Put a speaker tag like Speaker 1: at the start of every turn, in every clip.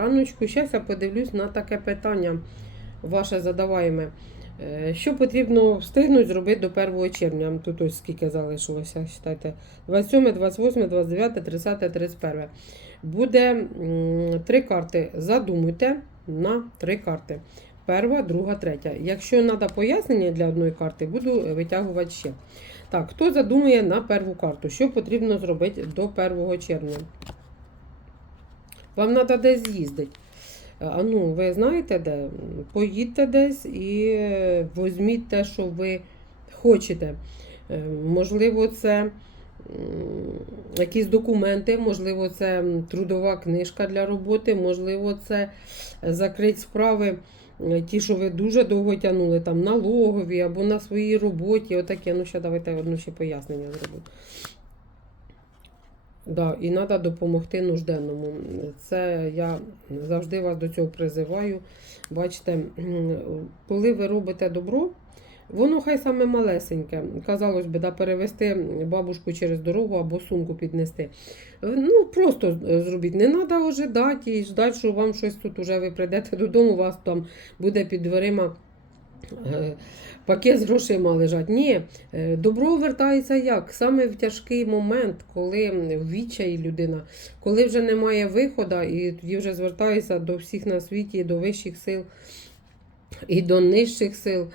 Speaker 1: Раночку, зараз я подивлюсь на таке питання ваше задаваєме. Е, Що потрібно встигнути зробити до 1 червня? Тут ось скільки залишилося, читайте. 27, 28, 29, 30, 31. Буде три карти. Задумуйте на три карти. Перша, друга, третя. Якщо треба пояснення для одної карти, буду витягувати ще. Так, хто задумує на перву карту? Що потрібно зробити до 1 червня? Вам треба десь з'їздити. А ну, ви знаєте де? Поїдьте десь і е, візьміть те, що ви хочете. Е, Можливо, це якісь документи, можливо, це трудова книжка для роботи, можливо, це закрити справи, е, ті, що ви дуже довго тягнули, там налогові або на своїй роботі. Отаке. Ну, ще давайте одну ще пояснення зробимо. Да, і треба допомогти нужденному. Це я завжди вас до цього призиваю. Бачите, коли ви робите добро, воно хай саме малесеньке. Казалось би, да, перевести бабушку через дорогу або сумку піднести. Ну, просто зробіть. Не треба ожидати і ждати, що вам щось тут уже ви прийдете додому, у вас там буде під дверима. Е, Пакет з грошима лежать. Ні, е, добро вертається як? Саме в тяжкий момент, коли в відчаї людина, коли вже немає виходу, і тоді вже звертається до всіх на світі, до вищих сил і до нижчих сил.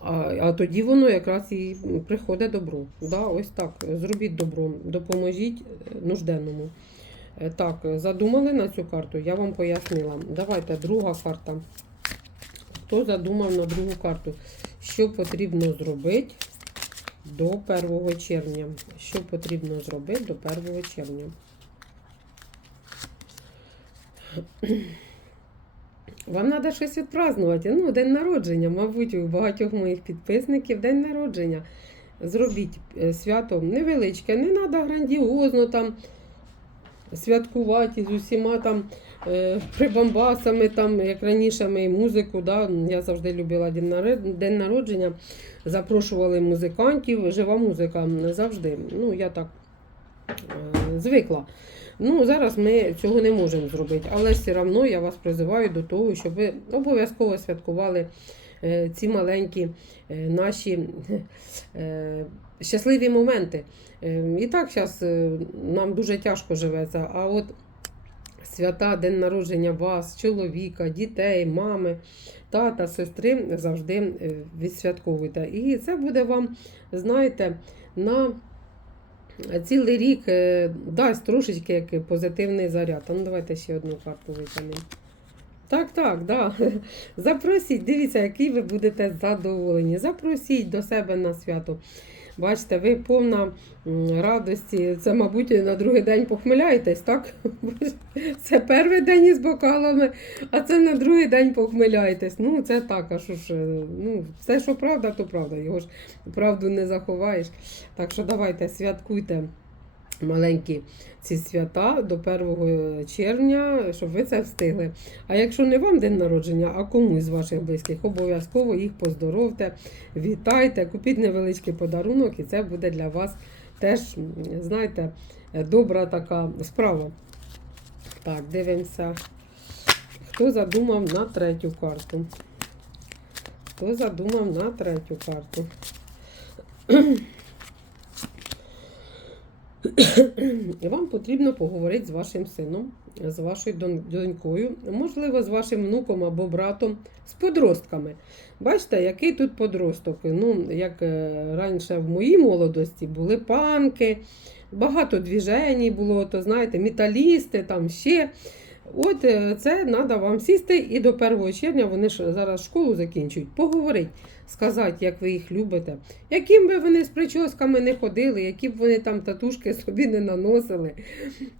Speaker 1: А, а тоді воно якраз і приходить добро. Да, ось так. Зробіть добро, допоможіть е, нужденному. Так, задумали на цю карту, я вам пояснила. Давайте друга карта. Хто задумав на другу карту? Що потрібно зробити до 1 червня? Що потрібно зробити до 1 червня? Вам треба щось відпразнувати. Ну, день народження, мабуть, у багатьох моїх підписників день народження. Зробіть е, свято невеличке, не треба грандіозно там святкувати з усіма там е, прибамбасами, там, як раніше ми музику. Да? Я завжди любила день народження. Запрошували музикантів, жива музика завжди. Ну, я так е, звикла. Ну, зараз ми цього не можемо зробити, але все одно я вас призиваю до того, щоб ви обов'язково святкували е, ці маленькі наші щасливі моменти. Е, І так зараз нам дуже тяжко живеться. А от свята, день народження вас, чоловіка, дітей, мами, тата, сестри завжди е, відсвятковуйте. І це буде вам, знаєте, на цілий рік е, дасть трошечки як позитивний заряд. Ну давайте ще одну карту витягнемо. Так, так, да. Запросіть, дивіться, який ви будете задоволені. Запросіть до себе на свято. Бачите, ви повна радості. Це, мабуть, на другий день похмиляєтесь, так? Це перший день із бокалами, а це на другий день похмиляєтесь. Ну, це так, а що ж, е, ну, все, що правда, то правда. Його ж правду не заховаєш. Так що давайте святкуйте маленькі ці свята до 1 червня, щоб ви це встигли. А якщо не вам день народження, а комусь з ваших близьких, обов'язково їх поздоровте, вітайте, купіть невеличкий подарунок, і це буде для вас теж, знаєте, добра така справа. Так, дивимося. Хто задумав на третю карту? Хто задумав на третю карту? Вам потрібно поговорити з вашим сином, з вашою донькою, можливо, з вашим внуком або братом, з подростками. Бачите, який тут подросток? Ну, як е, раніше в моїй молодості були панки, багато двіжень було, то знаєте, металісти, там ще. От е, це треба вам сісти і до 1 червня вони ж зараз школу закінчують. Поговорить, сказати, як ви їх любите, яким би вони з прическами не ходили, які б вони там татушки собі не наносили,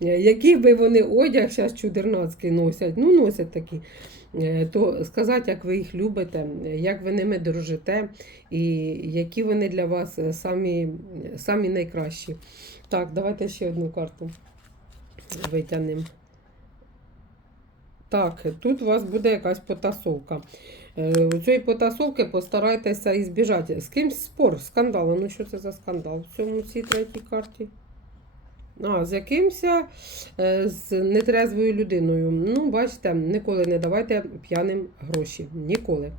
Speaker 1: е, який би вони одяг зараз чудернацький носять, ну носять такі. Е, То сказати, як ви їх любите, як ви ними дорожите, і які вони для вас самі, самі найкращі. Так, давайте ще одну карту витягнемо. Так, тут у вас буде якась потасовка. Е, У цієї потасовки постарайтеся ізбіжати. З кимсь спор, скандал. Ну що це за скандал в цьому цій третій карті? А, з якимся е, з нетрезвою людиною. Ну, бачите, ніколи не давайте п'яним гроші. Ніколи.